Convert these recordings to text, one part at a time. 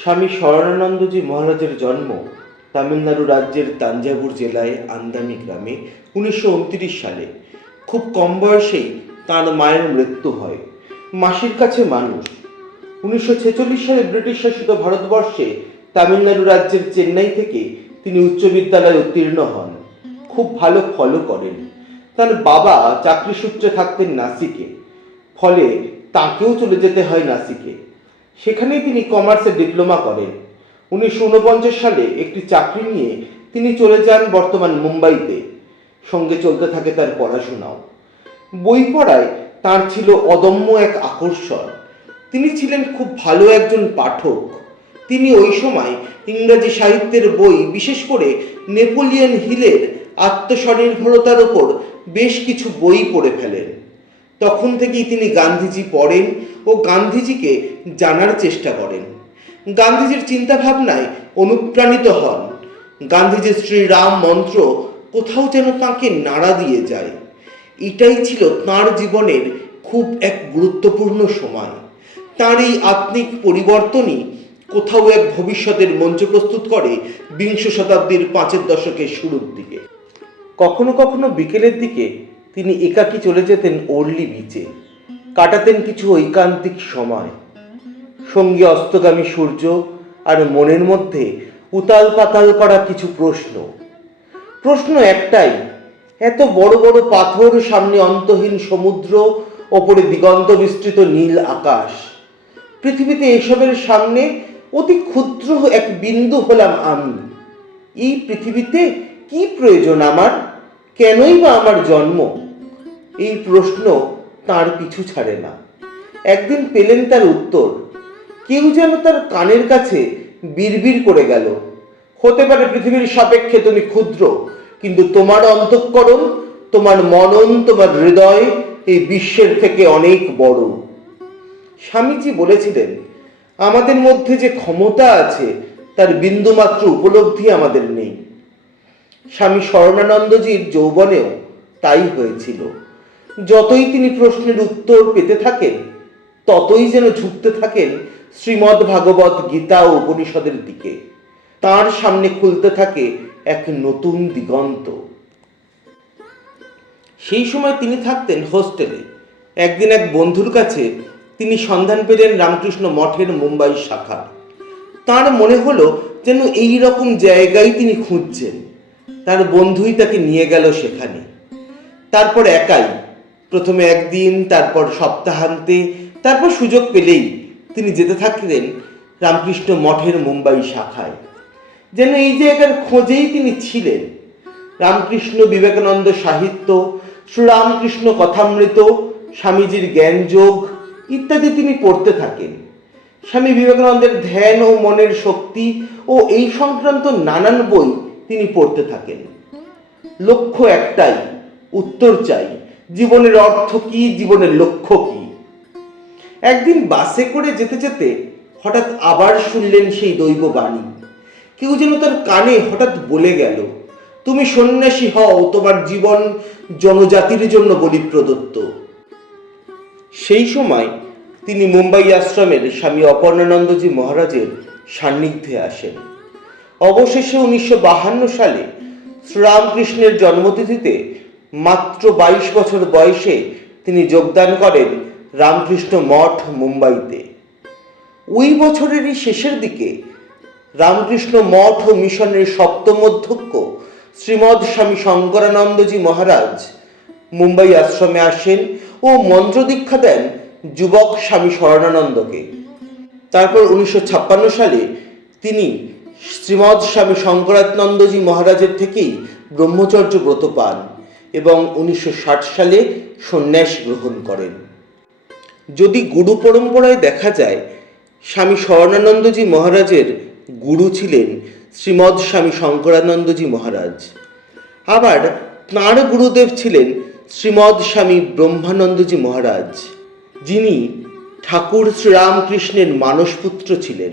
স্বামী স্মরণানন্দজি মহারাজের জন্ম তামিলনাড়ু রাজ্যের তাঞ্জাবুর জেলায় আন্দামি গ্রামে উনিশশো উনত্রিশ সালে। খুব কম বয়সেই তাঁর মায়ের মৃত্যু হয়। মাসির কাছে মানুষ। উনিশশো ছেচল্লিশ সালে ব্রিটিশ শাসিত ভারতবর্ষে তামিলনাড়ু রাজ্যের চেন্নাই থেকে তিনি উচ্চ বিদ্যালয়ে উত্তীর্ণ হন। খুব ভালো ফলও করেন। তার বাবা চাকরি সূত্রে থাকতেন নাসিকে। ফলে তাকেও চলে যেতে হয় নাসিকে। সেখানেই তিনি কমার্সে ডিপ্লোমা করেন। উনিশশো উনপঞ্চাশ সালে একটি চাকরি নিয়ে তিনি চলে যান বর্তমান মুম্বাইতে। সঙ্গে চলতে থাকে তার পড়াশোনাও। বই পড়ায় তার ছিল অদম্য এক আকর্ষণ। তিনি ছিলেন খুব ভালো একজন পাঠক। তিনি ওই সময় ইংরাজি সাহিত্যের বই, বিশেষ করে নেপোলিয়ন হিলের আত্মস্বনির্ভরতার ওপর বেশ কিছু বই পড়ে ফেলেন। তখন থেকেই তিনি গান্ধীজি পড়েন ও গান্ধীজিকে জানার চেষ্টা করেন। গান্ধীজির চিন্তাভাবনায় অনুপ্রাণিত হন। গান্ধীজির শ্রীরাম মন্ত্র কোথাও যেন তাঁকে নাড়া দিয়ে যায়। এটাই ছিল তাঁর জীবনের খুব এক গুরুত্বপূর্ণ সময়। তাঁর এই আত্মিক পরিবর্তনই কোথাও এক ভবিষ্যতের মঞ্চ প্রস্তুত করে বিংশ শতাব্দীর পাঁচের দশকের শুরুর দিকে। কখনো কখনো বিকেলের দিকে তিনি একাকী চলে যেতেন ওর্লি বিচে। কাটাতেন কিছু ঐকান্তিক সময়। সঙ্গী অস্তগামী সূর্য আর মনের মধ্যে উতাল পাতাল করা কিছু প্রশ্ন। প্রশ্ন একটাই, এত বড় বড় পাথর সামনে অন্তহীন সমুদ্র, ওপরে দিগন্ত বিস্তৃত নীল আকাশ। পৃথিবীতে এসবের সামনে অতি ক্ষুদ্র এক বিন্দু হলাম আমি। এই পৃথিবীতে কি প্রয়োজন আমার? কেনই বা আমার জন্ম? এই প্রশ্ন তার পিছু ছাড়ে না। একদিন পেলেন তার উত্তর, কেউ যেন তার কানের কাছে বিড়বিড় করে গেল। হতে পারে পৃথিবীর সাপেক্ষে তুমি ক্ষুদ্র, কিন্তু তোমার অন্তঃকরণ, তোমার মনন, তোমার হৃদয় এই বিশ্বের থেকে অনেক বড়। স্বামীজি বলেছিলেন, আমাদের মধ্যে যে ক্ষমতা আছে, তার বিন্দুমাত্র উপলব্ধি আমাদের নেই। স্বামী স্বর্ণানন্দজির যৌবনেও তাই হয়েছিল। যতই তিনি প্রশ্নের উত্তর পেতে থাকেন, ততই যেন ঝুঁকতে থাকেন শ্রীমদ্ ভাগবত গীতা ও উপনিষদের দিকে। তার সামনে খুলতে থাকে এক নতুন দিগন্ত। সেই সময় তিনি থাকতেন হোস্টেলে। একদিন এক বন্ধুর কাছে তিনি সন্ধান পেলেন রামকৃষ্ণ মঠের মুম্বাই শাখা তার মনে হলো যেন এই রকম জায়গায় তিনি খুঁজছেন। তার বন্ধুই তাকে নিয়ে গেল সেখানে। তারপর একাই, প্রথমে একদিন, তারপর সপ্তাহান্তে, তারপর সুযোগ পেলেই তিনি যেতে থাকলেন রামকৃষ্ণ মঠের মুম্বাই শাখায়। যেন এই জায়গার খোঁজেই তিনি ছিলেন। রামকৃষ্ণ বিবেকানন্দ সাহিত্য, শ্রীরামকৃষ্ণ কথামৃত, স্বামীজির জ্ঞানযোগ ইত্যাদি তিনি পড়তে থাকেন। স্বামী বিবেকানন্দের ধ্যান ও মনের শক্তি ও এই সংক্রান্ত নানান বই তিনি পড়তে থাকেন। লক্ষ্য একটাই, উত্তর চাই, জীবনের অর্থ কি, জীবনের লক্ষ্য কি? একদিন বাসে করে যেতে যেতে হঠাৎ আবার শুনলেন সেই দৈব বাণী। কেউ যেন তার কানে হঠাৎ বলে গেল, তুমি সন্ন্যাসী হও, তোমার জীবন জনজাতির জন্য বলি প্রদত্ত সেই সময় তিনি মুম্বাই আশ্রমের স্বামী অপর্ণানন্দজি মহারাজের সান্নিধ্যে আসেন। অবশেষে উনিশশো সালে শ্রীরামকৃষ্ণের জন্মতিথিতে মাত্র বাইশ বছর বয়সে তিনি যোগদান করেন রামকৃষ্ণ মঠ, মুম্বাইতে। ওই বছরেরই শেষের দিকে রামকৃষ্ণ মঠ ও মিশনের সপ্তম অধ্যক্ষ শ্রীমৎ স্বামী শঙ্করানন্দজি মহারাজ মুম্বাই আশ্রমে আসেন ও মন্ত্র দীক্ষা দেন যুবক স্বামী স্মরণানন্দকে তারপর উনিশশো ছাপ্পান্ন সালে তিনি শ্রীমৎ স্বামী শঙ্করানন্দজি মহারাজের থেকেই ব্রহ্মচর্য ব্রত পান এবং উনিশশো ষাট সালে সন্ন্যাস গ্রহণ করেন। যদি গুরু পরম্পরায় দেখা যায়, স্বামী স্বর্ণানন্দজি মহারাজের গুরু ছিলেন শ্রীমৎ স্বামী শঙ্করানন্দজি মহারাজ। আবার তাঁর গুরুদেব ছিলেন শ্রীমৎ স্বামী ব্রহ্মানন্দজি মহারাজ, যিনি ঠাকুর শ্রীরামকৃষ্ণের মানসপুত্র ছিলেন।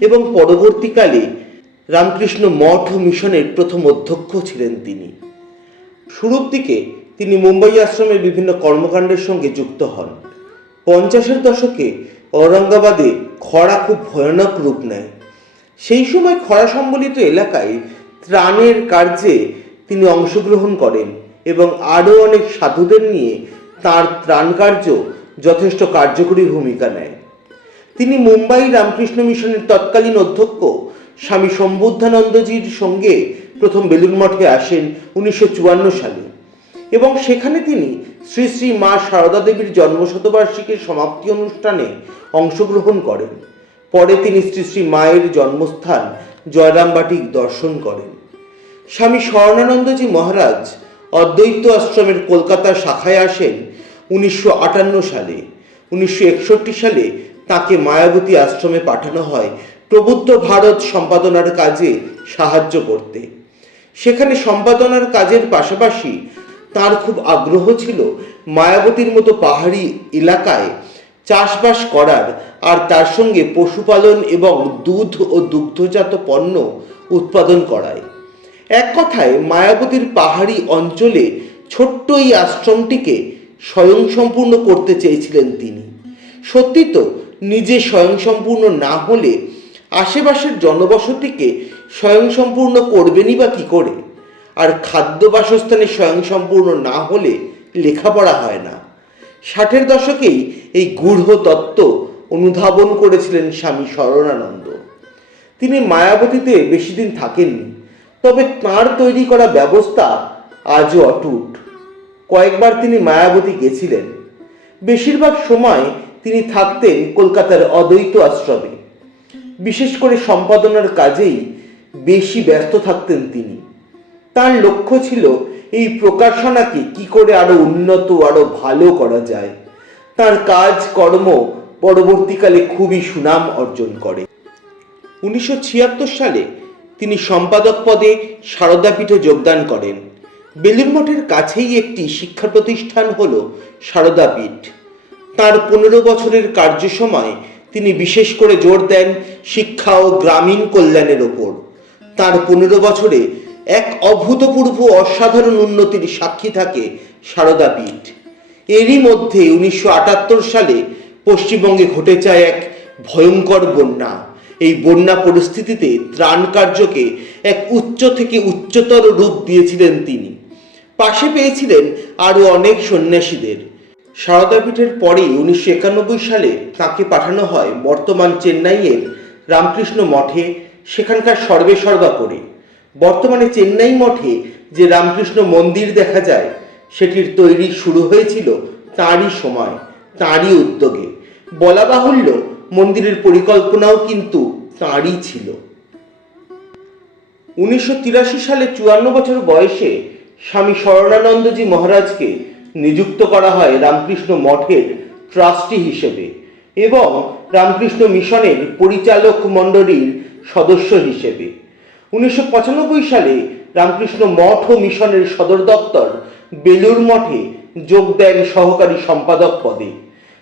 এবং পরবর্তীকালে রামকৃষ্ণ মঠ মিশনের প্রথম অধ্যক্ষ ছিলেন তিনি। শুরুর দিকে তিনি মুম্বাই আশ্রমের বিভিন্ন কর্মকাণ্ডের সঙ্গে যুক্ত হন। পঞ্চাশের দশকে ঔরঙ্গাবাদে খরা খুব ভয়ানক রূপ নেয়। সেই সময় খরা সম্বলিত এলাকায় ত্রাণের কার্যে তিনি অংশগ্রহণ করেন এবং আরও অনেক সাধুদের নিয়ে তার ত্রাণ কার্য যথেষ্ট কার্যকরী ভূমিকা নেয়। তিনি মুম্বাই রামকৃষ্ণ মিশনের তৎকালীন অধ্যক্ষ। স্বামী সম্বুদ্ধানন্দজির সঙ্গে প্রথম বেলুন মঠে আসেন উনিশশো চুয়ান্ন সালে এবং সেখানে তিনি শ্রী শ্রী মা সারদা দেবীর জন্মশতবার্ষিকীর সমাপ্তি অনুষ্ঠানে অংশগ্রহণ করেন। পরে তিনি শ্রী শ্রী মায়ের জন্মস্থান জয়রামবাটি দর্শন করেন। স্বামী স্বর্ণানন্দজি মহারাজ অদ্বৈত আশ্রমের কলকাতা শাখায় আসেন উনিশশো আটান্ন সালে। উনিশশো একষট্টি সালে তাকে মায়াবতী আশ্রমে পাঠানো হয়। প্রবুদ্ধ ভারত সম্পাদনার কাজে সাহায্য করতে। সেখানে সম্পাদনার কাজের পাশাপাশি তার খুব আগ্রহ ছিল মায়াবতীর মতো পাহাড়ি এলাকায় চাষবাস করার, আর তার সঙ্গে পশুপালন এবং দুধ ও দুগ্ধজাত পণ্য উৎপাদন করায়। এক কথায়, মায়াবতীর পাহাড়ি অঞ্চলে ছোট্ট এই আশ্রমটিকে স্বয়ংসম্পূর্ণ করতে চেয়েছিলেন তিনি। সত্যি তো নিজে স্বয়ংসম্পূর্ণ না হলে আশেপাশের জনবসতিকে স্বয়ংসম্পূর্ণ করবেনই বা কী করে? আর খাদ্য বাসস্থানে স্বয়ংসম্পূর্ণ না হলে লেখাপড়া হয় না। ষাটের দশকেই এই গূঢ় তত্ত্ব অনুধাবন করেছিলেন স্বামী শরণানন্দ। তিনি মায়াবতীতে বেশি দিন থাকেননি, তবে তাঁর তৈরি করা ব্যবস্থা আজও অটুট। কয়েকবার তিনি মায়াবতী গেছিলেন। বেশিরভাগ সময় তিনি থাকতেন কলকাতার অদ্বৈত আশ্রমে। বিশেষ করে সম্পাদনার কাজেই বেশি ব্যস্ত থাকতেন তিনি। তার লক্ষ্য ছিল এই প্রকাশনাকে কি করে আরও উন্নত, আরও ভালো করা যায়। তার কাজ, কর্ম পরবর্তীকালে খুবই সুনাম অর্জন করে। উনিশশো ছিয়াত্তর সালে তিনি সম্পাদক পদে সারদাপীঠে যোগদান করেন। বেলুর মঠের কাছেই একটি শিক্ষা প্রতিষ্ঠান হল সারদাপীঠ। তার পনেরো বছরের কার্যসময় তিনি বিশেষ করে জোর দেন শিক্ষা ও গ্রামীণ কল্যাণের ওপর। তার পনেরো বছরে এক অভূতপূর্ব অসাধারণ উন্নতির সাক্ষী থাকে সারদাপীঠ এরই মধ্যে উনিশশো আটাত্তর সালে পশ্চিমবঙ্গে ঘটে যায় এক ভয়ঙ্কর বন্যা। এই বন্যা পরিস্থিতিতে ত্রাণ কার্যকে এক উচ্চ থেকে উচ্চতর রূপ দিয়েছিলেন তিনি। পাশে পেয়েছিলেন আরও অনেক সন্ন্যাসীদের। সারদাপীঠের পরে উনিশশো সালে তাকে পাঠানো হয় বর্তমান চেন্নাইয়ের রামকৃষ্ণ মঠে, সেখানকার সর্বে সর্বা করে বর্তমানে চেন্নাই মঠে যে রামকৃষ্ণ মন্দির দেখা যায়, সেটির তৈরি শুরু হয়েছিল তাঁরই সময়, তাঁরই উদ্যোগে। বলা বাহুল্য, মন্দিরের পরিকল্পনাও কিন্তু তাঁরই ছিল। উনিশশো তিরাশি সালে চুয়ান্ন বছর বয়সে স্বামী স্বর্ণানন্দজি মহারাজকে নিযুক্ত করা হয় রামকৃষ্ণ মঠের ট্রাস্টি হিসেবে এবং রামকৃষ্ণ মিশনের পরিচালক মণ্ডলীর সদস্য হিসেবে। উনিশশো পঁচানব্বই সালে রামকৃষ্ণ মঠ ও মিশনের সদর দপ্তর বেলুর মঠে যোগ দেন সহকারী সম্পাদক পদে।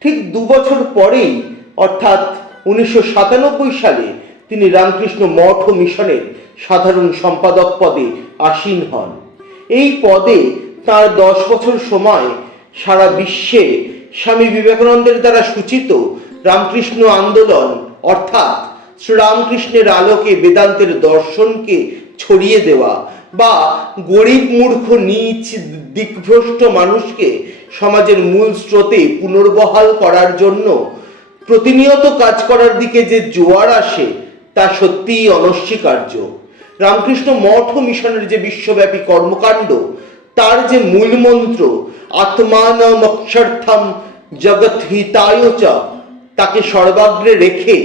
ঠিক দু বছর পরেই, অর্থাৎ উনিশশো সাতানব্বই সালে, তিনি রামকৃষ্ণ মঠ ও মিশনের সাধারণ সম্পাদক পদে আসীন হন। এই পদে তার দশ বছর সময় সারা বিশ্বে স্বামী বিবেকানন্দের দ্বারা সূচিত রামকৃষ্ণ আন্দোলন, অর্থাৎ শ্রীরামকৃষ্ণের আলোকে বেদান্তের দর্শনকে ছড়িয়ে দেওয়া বা গরিব মূর্খ, নিচ দিকভ্রষ্ট মানুষকে সমাজের মূল স্রোতে পুনর্বহাল করার জন্য প্রতিনিয়ত কাজ করার দিকে যে জোয়ার আসে, তা সত্যিই অনস্বীকার্য। রামকৃষ্ণ মঠ মিশনের যে বিশ্বব্যাপী কর্মকাণ্ড তার যে মূল মন্ত্র আত্মানম অক্ষর্থম জগৎ হিতায় তাকে সর্বাগ্রে রেখে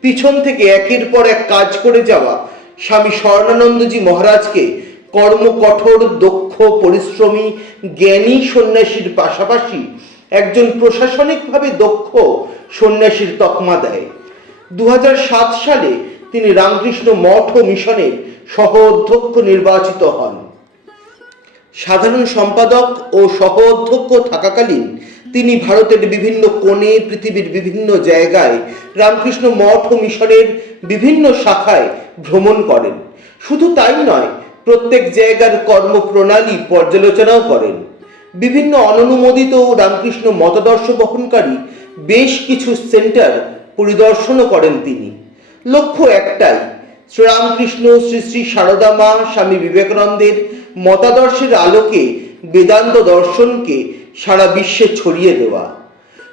পিছন থেকে একের পর এক কাজ করে যাওয়া স্বামী স্বর্ণানন্দজি মহারাজকে কর্মকঠোর দক্ষ, পরিশ্রমী, জ্ঞানী সন্ন্যাসীর পাশাপাশি একজন প্রশাসনিকভাবে দক্ষ সন্ন্যাসীর তকমা দেয়। দু হাজার সাত সালে তিনি রামকৃষ্ণ মঠ ও মিশনের সহ অধ্যক্ষ নির্বাচিত হন। সাধারণ সম্পাদক ও সহ অধ্যক্ষ থাকাকালীন তিনি ভারতের বিভিন্ন কোণে, পৃথিবীর বিভিন্ন জায়গায় রামকৃষ্ণ মঠ ও মিশনের বিভিন্ন শাখায় ভ্রমণ করেন। শুধু তাই নয়, প্রত্যেক জায়গার কর্মপ্রণালী পর্যালোচনাও করেন। বিভিন্ন অননুমোদিত ও রামকৃষ্ণ মতাদর্শ বহনকারী বেশ কিছু সেন্টার পরিদর্শনও করেন তিনি। লক্ষ্য একটাই, শ্রীরামকৃষ্ণ শ্রী শ্রী সারদা মা স্বামী বিবেকানন্দের মতাদর্শের আলোকে, বেদান্ত দর্শনকে সারা বিশ্বে ছড়িয়ে দেওয়া।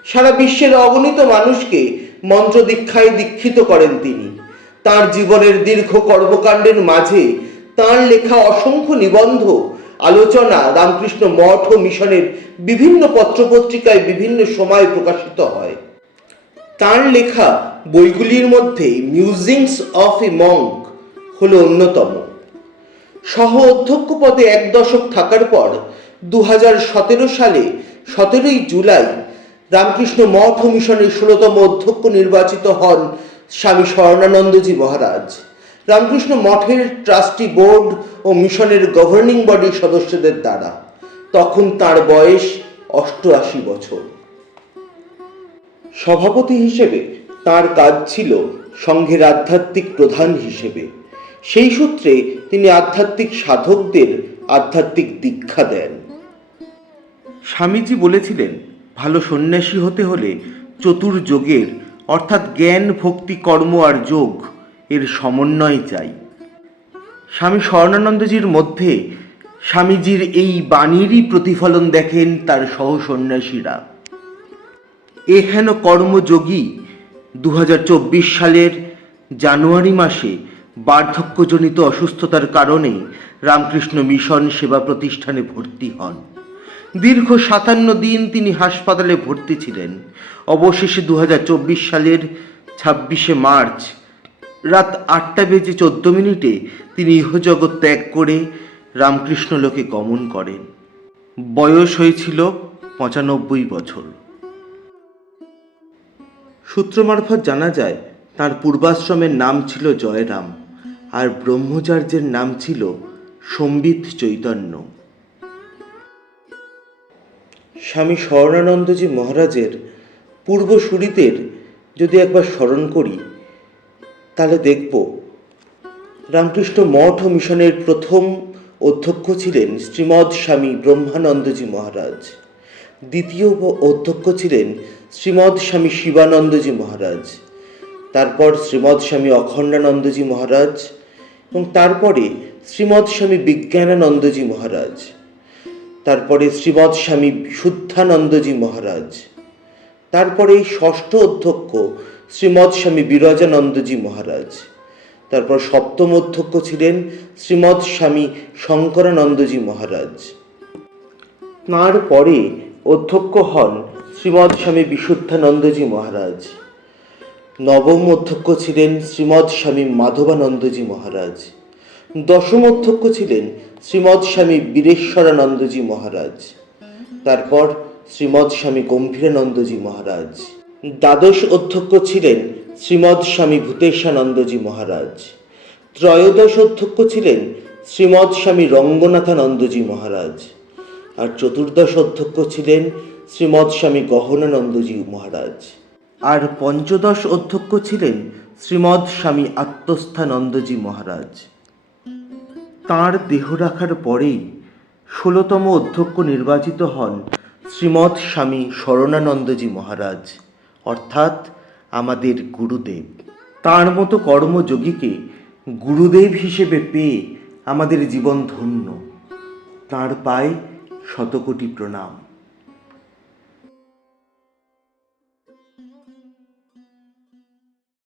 সারা বিশ্বের অগণিত মানুষকে মন্ত্র দীক্ষায় দীক্ষিত করেন তিনি। তার জীবনের দীর্ঘ কর্মকাণ্ডের মাঝে তার লেখা অসংখ্য নিবন্ধ, আলোচনা রামকৃষ্ণ মঠ ও মিশনের বিভিন্ন পত্রপত্রিকায় বিভিন্ন সময় প্রকাশিত হয়। তার লেখা বইগুলির মধ্যে মিউজিংস অফ এ মঙ্ক হলো অন্যতম। সহ অধ্যক্ষ পদে এক দশক থাকার পর দু হাজার সতেরো সালে সতেরোই জুলাই রামকৃষ্ণ মঠ মিশনের ষোলতম অধ্যক্ষ নির্বাচিত হন স্বামী স্বর্ণানন্দজি মহারাজ। রামকৃষ্ণ মঠের ট্রাস্টি বোর্ড ও মিশনের গভর্নিং বডির সদস্যদের দ্বারা। তখন তার বয়স অষ্টআশি বছর। সভাপতি হিসেবে তার কাজ ছিল সংঘের আধ্যাত্মিক প্রধান হিসেবে। সেই সূত্রে তিনি আধ্যাত্মিক সাধকদের আধ্যাত্মিক দীক্ষা দেন। স্বামীজি বলেছিলেন, ভালো সন্ন্যাসী হতে হলে চতুর্যোগের অর্থাৎ জ্ঞান, ভক্তি, কর্ম আর যোগ এর সমন্বয় চাই। স্বামী স্বর্ণানন্দজির মধ্যে স্বামীজির এই বাণীরই প্রতিফলন দেখেন তার সহ সন্ন্যাসীরা এহেন কর্মযোগী দু হাজার চব্বিশ সালের জানুয়ারি মাসে বার্ধক্যজনিত অসুস্থতার কারণে রামকৃষ্ণ মিশন সেবা প্রতিষ্ঠানে ভর্তি হন। দীর্ঘ সাতান্ন দিন তিনি হাসপাতালে ভর্তি ছিলেন। অবশেষে দু হাজার চব্বিশ সালের ছাব্বিশে মার্চ রাত আটটা বেজে চোদ্দ মিনিটে তিনি ইহজগৎ ত্যাগ করে রামকৃষ্ণ লোকে গমন করেন। বয়স হয়েছিল পঁচানব্বই বছর। সূত্র মারফত জানা যায়, তার পূর্বাশ্রমের নাম ছিল জয়রাম। আর ব্রহ্মচার্যের নাম ছিল সম্বিত চৈতন্য। স্বামী স্বর্ণানন্দজি মহারাজের পূর্বসূরিদের যদি একবার স্মরণ করি, তাহলে দেখব রামকৃষ্ণ মঠ ও মিশনের প্রথম অধ্যক্ষ ছিলেন শ্রীমদ স্বামী ব্রহ্মানন্দজি মহারাজ। দ্বিতীয় অধ্যক্ষ ছিলেন শ্রীমদ স্বামী শিবানন্দজি মহারাজ। তারপর শ্রীমৎ স্বামী অখণ্ডানন্দজি মহারাজ এবং তারপরে শ্রীমৎ স্বামী বিজ্ঞানানন্দজি মহারাজ, তারপরে শ্রীমৎ স্বামী শুদ্ধানন্দজি মহারাজ, তারপরে ষষ্ঠ অধ্যক্ষ শ্রীমৎ স্বামী বিরজানন্দজি মহারাজ, তারপর সপ্তম অধ্যক্ষ ছিলেন শ্রীমৎ স্বামী শঙ্করানন্দজি মহারাজ। তাঁর পরে অধ্যক্ষ হন শ্রীমৎ স্বামী বিশুদ্ধানন্দজি মহারাজ। নবম অধ্যক্ষ ছিলেন শ্রীমৎ স্বামী মাধবানন্দজি মহারাজ। দশম অধ্যক্ষ ছিলেন শ্রীমৎ স্বামী বীরেশ্বরানন্দজি মহারাজ। তারপর শ্রীমৎ স্বামী গম্ভীরানন্দজি মহারাজ। দ্বাদশ অধ্যক্ষ ছিলেন শ্রীমৎ স্বামী ভূতেশানন্দজি মহারাজ। ত্রয়োদশ অধ্যক্ষ ছিলেন শ্রীমৎ স্বামী রঙ্গনাথানন্দজি মহারাজ। আর চতুর্দশ অধ্যক্ষ ছিলেন শ্রীমৎ স্বামী গহনানন্দজি মহারাজ। আর পঞ্চদশ অধ্যক্ষ ছিলেন শ্রীমৎ স্বামী আত্মস্থানন্দজি মহারাজ। তাঁর দেহ রাখার পরেই ষোলতম অধ্যক্ষ নির্বাচিত হন শ্রীমৎ স্বামী শরণানন্দজি মহারাজ, অর্থাৎ আমাদের গুরুদেব। তার মতো কর্মযোগীকে গুরুদেব হিসেবে পেয়ে আমাদের জীবন ধন্য। তাঁর পায়ে শতকোটি প্রণাম।